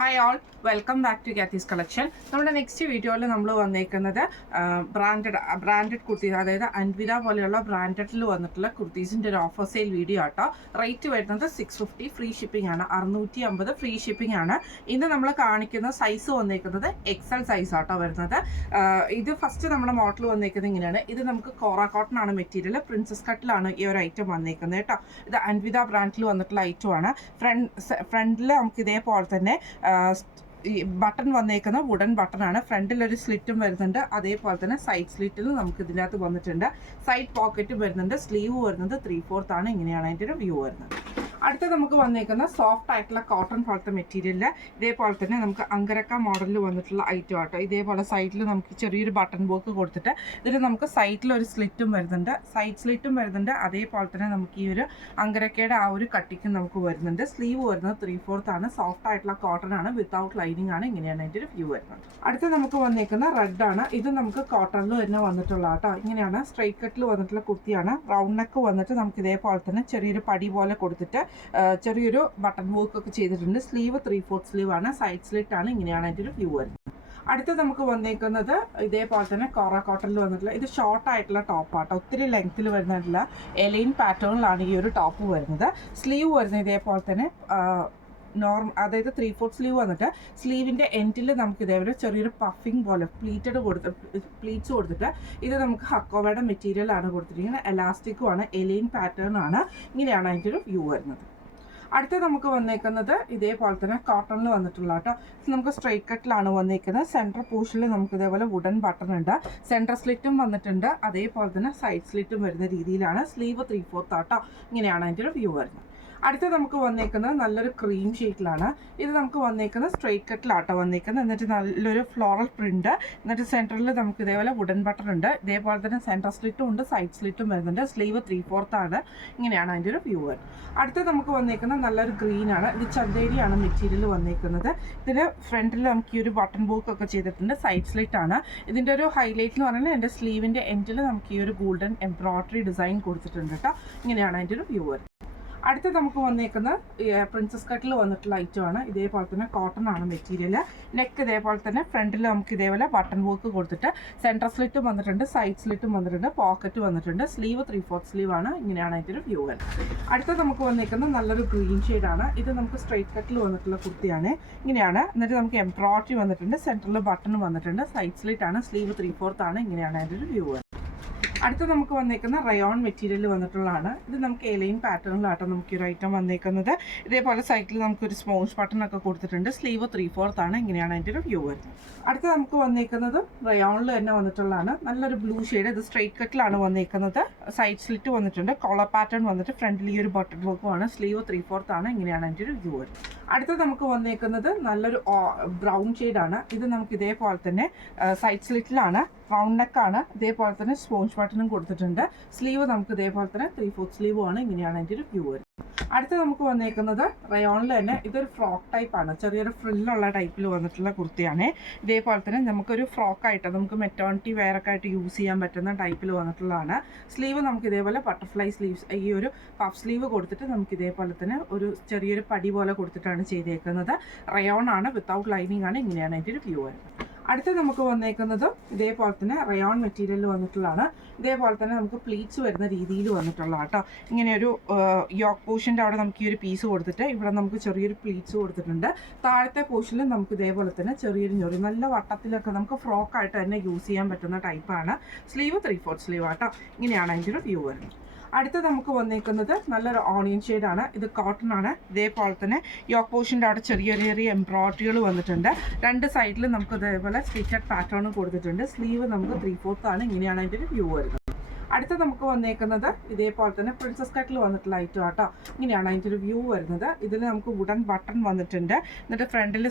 Hi all, welcome back to Kathy's collection. നമ്മുടെ next വീഡിയോയിൽ നമ്മൾ വന്നേക്കുന്നത് ബ്രാൻഡഡ് കുർത്തീസ്, അതായത് അൻവിത പോലെയുള്ള ബ്രാൻഡഡിൽ വന്നിട്ടുള്ള കുർത്തീസിൻ്റെ ഒരു ഓഫർ സെയിൽ വീഡിയോ ആട്ടോ. റേറ്റ് വരുന്നത് 650, ഫ്രീ ഷിപ്പിംഗ് ആണ്. 650 ഫ്രീ ഷിപ്പിംഗ് ആണ്. ഇന്ന് നമ്മൾ കാണിക്കുന്ന സൈസ് വന്നേക്കുന്നത് XL സൈസ് ആട്ടോ വരുന്നത്. ഇത് ഫസ്റ്റ് നമ്മുടെ മോഡൽ വന്നേക്കുന്നത് ഇങ്ങനെയാണ്. ഇത് നമുക്ക് കോറ കോട്ടൺ ആണ് മെറ്റീരിയൽ. പ്രിൻസസ് കട്ടിലാണ് ഈ ഒരു ഐറ്റം വന്നേക്കുന്നത് കേട്ടോ. ഇത് അൻവിത ബ്രാൻഡിൽ വന്നിട്ടുള്ള ഐറ്റമാണ്. ഫ്രണ്ടിൽ നമുക്ക് ഇതേപോലെ തന്നെ ഈ ബട്ടൺ വന്നേക്കുന്ന വുഡൻ ബട്ടൺ ആണ്. ഫ്രണ്ടിൽ ഒരു സ്ലിറ്റും വരുന്നുണ്ട്, അതേപോലെ തന്നെ സൈഡ് സ്ലിറ്റിലും നമുക്ക് ഇതിനകത്ത് വന്നിട്ടുണ്ട്. സൈഡ് പോക്കറ്റും വരുന്നുണ്ട്. സ്ലീവ് വരുന്നത് 3/4 ആണ്. ഇങ്ങനെയാണ് അതിൻ്റെ ഒരു വ്യൂ വരുന്നത്. അടുത്ത നമുക്ക് വന്നേക്കുന്ന സോഫ്റ്റ് ആയിട്ടുള്ള കോട്ടൺ പോലത്തെ മെറ്റീരിയലിൽ ഇതേപോലെ തന്നെ നമുക്ക് അങ്കരക്ക മോഡലിൽ വന്നിട്ടുള്ള ഐറ്റം ആട്ടോ. ഇതേപോലെ സൈഡിൽ നമുക്ക് ചെറിയൊരു ബട്ടൺ വർക്ക് കൊടുത്തിട്ട് ഇതിൽ നമുക്ക് സൈഡിൽ ഒരു സ്ലിറ്റും വരുന്നുണ്ട്, സൈഡ് സ്ലിറ്റും വരുന്നുണ്ട്. അതേപോലെ തന്നെ നമുക്ക് ഈ ഒരു അങ്കരക്കയുടെ ആ ഒരു കട്ടിക്കും നമുക്ക് വരുന്നുണ്ട്. സ്ലീവ് വരുന്നത് 3/4 ആണ്. സോഫ്റ്റ് ആയിട്ടുള്ള കോട്ടൺ ആണ്, വിത്തൗട്ട് ലൈനിങ് ആണ്. ഇങ്ങനെയാണ് അതിൻ്റെ ഒരു വ്യൂ വരുന്നത്. അടുത്ത നമുക്ക് വന്നേക്കുന്ന റെഡ് ആണ്. ഇത് നമുക്ക് കോട്ടണിൽ തന്നെ വന്നിട്ടുള്ള ആട്ടോ. ഇങ്ങനെയാണ് സ്ട്രൈറ്റ് കട്ടിൽ വന്നിട്ടുള്ള കുർത്തിയാണ്. റൗണ്ട് നെക്ക് വന്നിട്ട് നമുക്ക് ഇതേപോലെ തന്നെ ചെറിയൊരു പടി പോലെ കൊടുത്തിട്ട് ചെറിയൊരു ബട്ടൺ വർക്ക് ഒക്കെ ചെയ്തിട്ടുണ്ട്. സ്ലീവ് 3/4 സ്ലീവ് ആണ്. സൈഡ് സ്ലിറ്റ് ആണ്. ഇങ്ങനെയാണ് അതിൻ്റെ ഒരു വ്യൂ വരുന്നത്. അടുത്ത് നമുക്ക് വന്നേക്കുന്നത് ഇതേപോലെ തന്നെ കോറ കോട്ടണിൽ വന്നിട്ടുള്ള ഇത് ഷോർട്ട് ആയിട്ടുള്ള ടോപ്പാട്ടോ. ഒത്തിരി ലെങ്ത്തിൽ വരുന്നില്ല, എലൈൻ പാറ്റേണിലാണ് ഈ ഒരു ടോപ്പ് വരുന്നത്. സ്ലീവ് വരുന്നത് ഇതേപോലെ തന്നെ അതായത് 3/4 സ്ലീവ് വന്നിട്ട് സ്ലീവിൻ്റെ എൻഡിൽ നമുക്ക് ഇതേപോലെ ചെറിയൊരു പഫിങ് പോലെ പ്ലീറ്റ്സ് കൊടുത്തിട്ട് ഇത് നമുക്ക് ഹക്കോവയുടെ മെറ്റീരിയൽ ആണ് കൊടുത്തിരിക്കുന്നത്. എലാസ്റ്റിക്കും ആണ്, എലൈൻ പാറ്റേൺ ആണ്. ഇങ്ങനെയാണ് അതിൻ്റെ ഒരു വ്യൂ വരുന്നത്. അടുത്ത നമുക്ക് വന്നേക്കുന്നത് ഇതേപോലെ തന്നെ കോട്ടണിൽ വന്നിട്ടുള്ള കേട്ടോ. നമുക്ക് സ്ട്രൈറ്റ് കട്ടിലാണ് വന്നേക്കുന്നത്. സെൻട്രൽ പോർഷനിൽ നമുക്ക് ഇതേപോലെ വുഡൻ ബട്ടൺ ഉണ്ട്. സെൻട്രൽ സ്ലിറ്റും വന്നിട്ടുണ്ട്, അതേപോലെ തന്നെ സൈഡ് സ്ലിറ്റും വരുന്ന രീതിയിലാണ്. സ്ലീവ് 3/4 ആട്ടോ. ഇങ്ങനെയാണ് അതിൻ്റെ ഒരു വ്യൂ വരുന്നത്. അടുത്ത നമുക്ക് വന്നേക്കുന്നത് നല്ലൊരു ക്രീം ഷെയ്ഡിലാണ്. ഇത് നമുക്ക് വന്നേക്കുന്നത് സ്ട്രൈറ്റ് കട്ടിലാട്ടോ വന്നേക്കുന്നത്. എന്നിട്ട് നല്ലൊരു ഫ്ലോറൽ പ്രിന്റ്, എന്നിട്ട് സെൻറ്ററിൽ നമുക്ക് ഇതേപോലെ വുഡൻ ബട്ടൺ ഉണ്ട്. ഇതേപോലെ തന്നെ സെൻട്രൽ സ്ലിറ്റും ഉണ്ട്, സൈഡ് സ്ലിറ്റും വരുന്നുണ്ട്. സ്ലീവ് 3/4 ആണ്. ഇങ്ങനെയാണ് അതിൻ്റെ ഒരു വ്യൂ വരുന്നത്. അടുത്ത നമുക്ക് വന്നേക്കുന്നത് നല്ലൊരു ഗ്രീൻ ആണ്. ഇത് ചന്തേരിയാണ് മെറ്റീരിയൽ വന്നേക്കുന്നത്. ഇതിന് ഫ്രണ്ടിൽ നമുക്ക് ഈ ഒരു ബട്ടൺ വർക്ക് ഒക്കെ ചെയ്തിട്ടുണ്ട്. സൈഡ് സ്ലിറ്റ് ആണ്. ഇതിൻ്റെ ഒരു ഹൈലൈറ്റ് എന്ന് പറയുന്നത് എൻ്റെ സ്ലീവിൻ്റെ എൻഡിൽ നമുക്ക് ഈ ഒരു ഗോൾഡൻ എംബ്രോയിഡറി ഡിസൈൻ കൊടുത്തിട്ടുണ്ട് കേട്ടോ. ഇങ്ങനെയാണ് അതിൻ്റെ ഒരു വ്യൂ വരുന്നത്. അടുത്ത നമുക്ക് വന്നേക്കുന്ന പ്രിൻസസ് കട്ടിൽ വന്നിട്ടുള്ള ഐറ്റം ആണ്. ഇതേപോലെ തന്നെ കോട്ടൺ ആണ് മെറ്റീരിയൽ. നെക്ക് ഇതേപോലെ തന്നെ ഫ്രണ്ടിൽ നമുക്ക് ഇതേപോലെ ബട്ടൺ വർക്ക് കൊടുത്തിട്ട് സെൻട്രൽ സ്ലിറ്റും വന്നിട്ടുണ്ട്, സൈഡ് സ്ലിറ്റും വന്നിട്ടുണ്ട്, പോക്കറ്റ് വന്നിട്ടുണ്ട്. സ്ലീവ് 3/4 സ്ലീവ് ആണ്. ഇങ്ങനെയാണ് അതിൻ്റെ ഒരു വ്യൂ വരുന്നത്. അടുത്ത നമുക്ക് വന്നേക്കുന്ന നല്ലൊരു ഗ്രീൻ ഷെയ്ഡാണ്. ഇത് നമുക്ക് സ്ട്രൈറ്റ് കട്ടിൽ വന്നിട്ടുള്ള കുർത്തിയാണ്. ഇങ്ങനെയാണ്. എന്നിട്ട് നമുക്ക് എംബ്രോയിഡറി വന്നിട്ടുണ്ട്, സെൻട്രലിൽ ബട്ടൺ വന്നിട്ടുണ്ട്, സൈഡ് സ്ലിറ്റ് ആണ്. സ്ലീവ് 3/4 ആണ്. ഇങ്ങനെയാണ് അതിൻ്റെ ഒരു വ്യൂ വരുന്നത്. അടുത്ത നമുക്ക് വന്നേക്കുന്ന റയോൺ മെറ്റീരിയൽ വന്നിട്ടുള്ളതാണ്. ഇത് നമുക്ക് എലൈൻ പാറ്റേണിലാട്ടോ നമുക്ക് ഒരു ഐറ്റം വന്നേക്കുന്നത്. ഇതേപോലെ സൈഡിൽ നമുക്കൊരു സ്പോഞ്ച് ബട്ടൺ ഒക്കെ കൊടുത്തിട്ടുണ്ട്. സ്ലീവ് 3/4 ആണ്. ഇങ്ങനെയാണ് അതിൻ്റെ ഒരു വ്യൂ വരുന്നത്. അടുത്ത നമുക്ക് വന്നേക്കുന്നത് റയോണിൽ തന്നെ വന്നിട്ടുള്ളതാണ്. നല്ലൊരു ബ്ലൂ ഷെയ്ഡ്. ഇത് സ്ട്രൈറ്റ് കട്ടിലാണ് വന്നേക്കുന്നത്. സൈഡ് സ്ലിറ്റ് വന്നിട്ടുണ്ട്, കോളർ പാറ്റേൺ വന്നിട്ട് ഫ്രണ്ടിൽ ഈ ഒരു ബട്ടൺ വർക്കുമാണ്. സ്ലീവ് 3/4 ആണ്. ഇങ്ങനെയാണ് അതിൻ്റെ ഒരു വ്യൂ വരുന്നത്. അടുത്ത നമുക്ക് വന്നേക്കുന്നത് നല്ലൊരു ബ്രൗൺ ഷെയ്ഡാണ്. ഇത് നമുക്ക് ഇതേപോലെ തന്നെ സൈഡ് സ്ലിറ്റിലാണ്, റൗണ്ട് നെക്കാണ്. ഇതേപോലെ തന്നെ സ്പോഞ്ച് ബട്ടണും കൊടുത്തിട്ടുണ്ട്. സ്ലീവ് നമുക്ക് ഇതേപോലെ തന്നെ 3/4 സ്ലീവും ആണ്. ഇങ്ങനെയാണ് അതിൻ്റെ ഒരു വ്യൂ വരുന്നത്. അടുത്ത നമുക്ക് വന്നേക്കുന്നത് റയോണിൽ തന്നെ ഇതൊരു ഫ്രോക്ക് ടൈപ്പാണ്. ചെറിയൊരു ഫ്രില്ലുള്ള ടൈപ്പിൽ വന്നിട്ടുള്ള കുർത്തിയാണ്. ഇതേപോലെ തന്നെ നമുക്കൊരു ഫ്രോക്കായിട്ട് നമുക്ക് മെറ്റേണിറ്റി വെയറൊക്കെ ആയിട്ട് യൂസ് ചെയ്യാൻ പറ്റുന്ന ടൈപ്പിൽ വന്നിട്ടുള്ളതാണ്. സ്ലീവ് നമുക്ക് ഇതേപോലെ ബട്ടർഫ്ലൈ സ്ലീവ്സ്, ഈ ഒരു പഫ് സ്ലീവ് കൊടുത്തിട്ട് നമുക്ക് ഇതേപോലെ തന്നെ ഒരു ചെറിയൊരു പടി പോലെ കൊടുത്തിട്ടാണ് ചെയ്തേക്കുന്നത്. റയോൺ ആണ്, വിത്തൗട്ട് ലൈനിങ് ആണ്. ഇങ്ങനെയാണ് അതിൻ്റെ ഒരു വ്യൂ വരുന്നത്. അടുത്ത് നമുക്ക് വന്നേക്കുന്നത് ഇതേപോലെ തന്നെ റയോൺ മെറ്റീരിയൽ വന്നിട്ടുള്ളതാണ്. ഇതേപോലെ തന്നെ നമുക്ക് പ്ലീറ്റ്സ് വരുന്ന രീതിയിൽ വന്നിട്ടുള്ള കേട്ടോ. ഇങ്ങനെ ഒരു യോക്ക് പോർഷൻ്റെ അവിടെ നമുക്ക് ഈ ഒരു പീസ് കൊടുത്തിട്ട് ഇവിടെ നമുക്ക് ചെറിയൊരു പ്ലീറ്റ്സ് കൊടുത്തിട്ടുണ്ട്. താഴത്തെ പോർഷനിൽ നമുക്ക് ഇതേപോലെ തന്നെ ചെറിയൊരു ഞൊറി, നല്ല വട്ടത്തിലൊക്കെ നമുക്ക് ഫ്രോക്കായിട്ട് തന്നെ യൂസ് ചെയ്യാൻ പറ്റുന്ന ടൈപ്പാണ്. സ്ലീവ് 3/4 സ്ലീവ് ആട്ടോ. ഇങ്ങനെയാണ് അതിൻ്റെ ഒരു വ്യൂ വരുന്നത്. അടുത്ത നമുക്ക് വന്നേക്കുന്നത് നല്ലൊരു ഓണിയൻ ഷെയ്ഡാണ്. ഇത് കോട്ടൺ ആണ്. ഇതേപോലെ തന്നെ യോക്ക് പോർഷൻ്റെ അവിടെ ചെറിയ ചെറിയ എംബ്രോയിഡറികൾ വന്നിട്ടുണ്ട്. രണ്ട് സൈഡിൽ നമുക്ക് ഇതേപോലെ സ്റ്റിച്ചഡ് പാറ്റേൺ കൊടുത്തിട്ടുണ്ട്. സ്ലീവ് നമുക്ക് 3/4 ആണ്. ഇങ്ങനെയാണ് അതിൻ്റെ ഒരു വ്യൂ വരുന്നത്. അടുത്ത നമുക്ക് വന്നേക്കുന്നത് ഇതേപോലെ തന്നെ പ്രിൻസസ് കട്ടിൽ വന്നിട്ടുള്ള ഐറ്റം ആട്ടോ. ഇങ്ങനെയാണ് അതിൻ്റെ ഒരു വ്യൂ വരുന്നത്. ഇതിൽ നമുക്ക് വുഡൻ ബട്ടൺ വന്നിട്ടുണ്ട്. എന്നിട്ട് ഫ്രണ്ടിൽ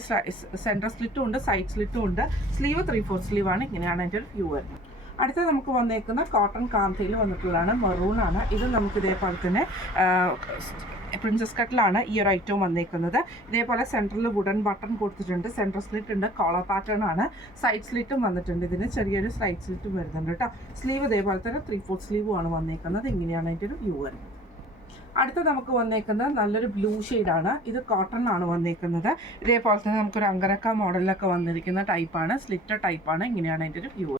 സെൻട്രൽ സ്ലിറ്റും ഉണ്ട്, സൈഡ് സ്ലിറ്റും ഉണ്ട്. സ്ലീവ് 3/4 സ്ലീവ് ആണ്. ഇങ്ങനെയാണ് അതിൻ്റെ ഒരു വ്യൂ വരുന്നത്. അടുത്ത നമുക്ക് വന്നേക്കുന്ന കോട്ടൺ കാന്തയിൽ വന്നിട്ടുള്ളതാണ്. മെറൂൺ ആണ്. ഇത് നമുക്ക് ഇതേപോലെ തന്നെ പ്രിൻസസ് കട്ടിലാണ് ഈ ഒരു ഐറ്റവും വന്നേക്കുന്നത്. ഇതേപോലെ സെൻട്രൽ വുഡൻ ബട്ടൺ കൊടുത്തിട്ടുണ്ട്, സെൻട്രൽ സ്ലിറ്റ് ഉണ്ട്, കോളർ പാറ്റേൺ ആണ്. സൈഡ് സ്ലിറ്റും വന്നിട്ടുണ്ട്. ഇതിന് ചെറിയൊരു സൈഡ് സ്ലിറ്റും വരുന്നുണ്ട് കേട്ടോ. സ്ലീവ് ഇതേപോലെ തന്നെ 3/4 സ്ലീവും ആണ് വന്നേക്കുന്നത്. ഇങ്ങനെയാണ് അതിൻ്റെ ഒരു വ്യൂ വരുന്നത്. അടുത്ത നമുക്ക് വന്നേക്കുന്നത് നല്ലൊരു ബ്ലൂ ഷെയ്ഡാണ്. ഇത് കോട്ടൺ ആണ് വന്നേക്കുന്നത്. ഇതേപോലെ തന്നെ നമുക്കൊരു അങ്കരക്ക മോഡലിലൊക്കെ വന്നിരിക്കുന്ന ടൈപ്പാണ്, സ്ലിറ്റർ ടൈപ്പാണ്. ഇങ്ങനെയാണ് അതിൻ്റെ ഒരു വ്യൂ.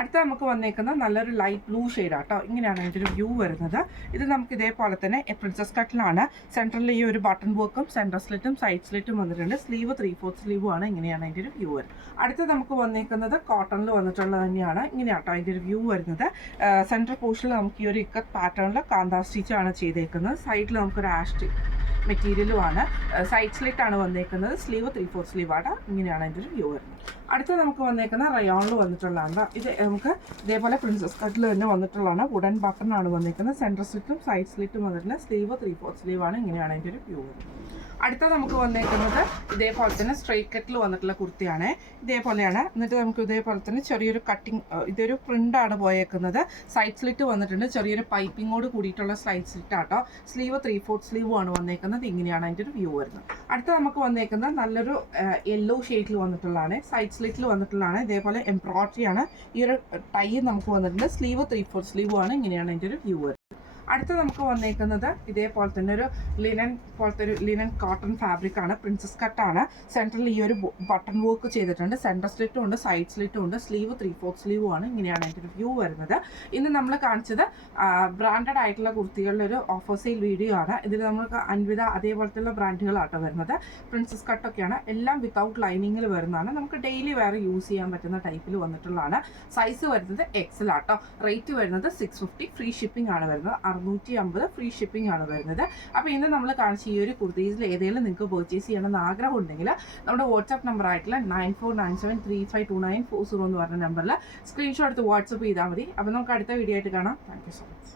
അടുത്ത നമുക്ക് വന്നേക്കുന്നത് നല്ലൊരു ലൈറ്റ് ബ്ലൂ ഷെയ്ഡാട്ടോ. ഇങ്ങനെയാണ് അതിൻ്റെ ഒരു വ്യൂ വരുന്നത്. ഇത് നമുക്ക് ഇതേപോലെ തന്നെ പ്രിൻസസ് കട്ടിലാണ്. സെൻട്രലിൽ ഈ ഒരു ബട്ടൺ വർക്കും സെൻറ്റർ സ്ലിറ്റും സൈഡ് സ്ലിറ്റും വന്നിട്ടുണ്ട്. സ്ലീവ് 3/4 സ്ലീവും ആണ്. ഇങ്ങനെയാണ് അതിൻ്റെ ഒരു വ്യൂ വരുന്നത്. അടുത്ത നമുക്ക് വന്നേക്കുന്നത് കോട്ടണിൽ വന്നിട്ടുള്ളത് തന്നെയാണ്. ഇങ്ങനെയാട്ടോ അതിൻ്റെ ഒരു വ്യൂ വരുന്നത്. സെൻട്രൽ പോർഷനിൽ നമുക്ക് ഈ ഒരു ഇക്കത്ത് പാറ്റേണിൽ കാന്താ സ്റ്റിച്ചാണ് ചെയ്തേക്കുന്നത്. സൈഡിൽ നമുക്കൊരു ആഷ് മെറ്റീരിയലുമാണ്. സൈഡ് സ്ലിറ്റ് ആണ് വന്നേക്കുന്നത്. സ്ലീവ് 3/4 സ്ലീവാണ്. ഇങ്ങനെയാണ് അതിൻ്റെ ഒരു വ്യൂ വരുന്നത്. അടുത്ത നമുക്ക് വന്നേക്കുന്ന റയോണിൽ വന്നിട്ടുള്ളതാണ്. ഇത് നമുക്ക് ഇതേപോലെ പ്രിൻസസ് കട്ടിൽ തന്നെ വന്നിട്ടുള്ളതാണ്. വുഡൻ ബട്ടൺ ആണ് വന്നേക്കുന്നത്. സെൻറ്റർ സ്ലിറ്റും സൈഡ് സ്ലിറ്റും വന്നിട്ടുണ്ട്. സ്ലീവ് 3/4 സ്ലീവാണ്. ഇങ്ങനെയാണ് അതിൻ്റെ ഒരു വ്യൂ വരുന്നത്. അടുത്ത നമുക്ക് വന്നേക്കുന്നത് ഇതേപോലെ തന്നെ സ്ട്രെയിറ്റ് കട്ടിൽ വന്നിട്ടുള്ള കുർത്തിയാണ്. ഇതേപോലെയാണ്. എന്നിട്ട് നമുക്ക് ഇതേപോലെ തന്നെ ചെറിയൊരു കട്ടിങ്, ഇതൊരു പ്രിൻ്റാണ് പോയേക്കുന്നത്. സൈഡ് സ്ലിറ്റ് വന്നിട്ടുണ്ട്. ചെറിയൊരു പൈപ്പിങ്ങോട് കൂടിയിട്ടുള്ള സൈഡ് സ്ലിറ്റ് ആട്ടോ. സ്ലീവ് 3/4 സ്ലീവും ആണ് വന്നേക്കുന്നത്. ഇങ്ങനെയാണ് അതിൻ്റെ ഒരു വ്യൂ വരുന്നത്. അടുത്ത നമുക്ക് വന്നേക്കുന്നത് നല്ലൊരു യെല്ലോ ഷെയ്ഡിൽ വന്നിട്ടുള്ളതാണ്. സൈഡ് സ്ലിറ്റിൽ വന്നിട്ടുള്ളതാണ്. ഇതേപോലെ എംബ്രോയിഡറി ആണ്. ഈ ഒരു ടൈ നമുക്ക് വന്നിട്ടുണ്ട്. സ്ലീവ് 3/4 സ്ലീവും ആണ്. ഇങ്ങനെയാണ് അതിൻ്റെ ഒരു വ്യൂ വരുന്നത്. അടുത്ത നമുക്ക് വന്നേക്കുന്നത് ഇതേപോലെ തന്നെ ഒരു ലിനൻ പോലത്തെ ഒരു ലിനൻ കോട്ടൺ ഫാബ്രിക് ആണ്. പ്രിൻസസ് കട്ടാണ്. സെൻട്രലിൽ ഈ ഒരു ബട്ടൺ വർക്ക് ചെയ്തിട്ടുണ്ട്. സെൻറ്റർ സ്ലിറ്റും ഉണ്ട്, സൈഡ് സ്ലിറ്റും ഉണ്ട്. സ്ലീവ് 3/4 സ്ലീവും ആണ്. ഇങ്ങനെയാണ് അതിൻ്റെ ഒരു വ്യൂ വരുന്നത്. ഇന്ന് നമ്മൾ കാണിച്ചത് ബ്രാൻഡഡ് ആയിട്ടുള്ള കുർത്തികളുടെ ഒരു ഓഫർ സെയിൽ വീഡിയോ ആണ്. ഇതിൽ നമുക്ക് അൻവിത അതേപോലത്തെ ബ്രാൻഡുകളാട്ടോ വരുന്നത്. പ്രിൻസസ് കട്ടൊക്കെയാണ്. എല്ലാം വിത്തൗട്ട് ലൈനിങ്ങിൽ വരുന്നതാണ്. നമുക്ക് ഡെയിലി വേറെ യൂസ് ചെയ്യാൻ പറ്റുന്ന ടൈപ്പിൽ വന്നിട്ടുള്ളതാണ്. സൈസ് വരുന്നത് എക്സൽ ആട്ടോ. റേറ്റ് വരുന്നത് 650. ഫ്രീ ഷിപ്പിംഗ് ആണ് വരുന്നത്. 650 ഫ്രീ ഷിപ്പിംഗ് ആണ് വരുന്നത്. അപ്പോൾ ഇന്ന് നമ്മൾ കാണിച്ച ഈ ഒരു കുർത്തീസിൽ ഏതെങ്കിലും നിങ്ങൾക്ക് പർച്ചേസ് ചെയ്യണമെന്ന് ആഗ്രഹം ഉണ്ടെങ്കിൽ നമ്മുടെ വാട്സാപ്പ് നമ്പർ ആയിട്ടുള്ള 9497352940 എന്ന് പറഞ്ഞ നമ്പറിൽ സ്ക്രീൻഷോട്ട് എടുത്ത് വാട്സപ്പ് ചെയ്താൽ മതി. അപ്പോൾ നമുക്ക് അടുത്ത വീഡിയോ ആയിട്ട് കാണാം. Thank you so much.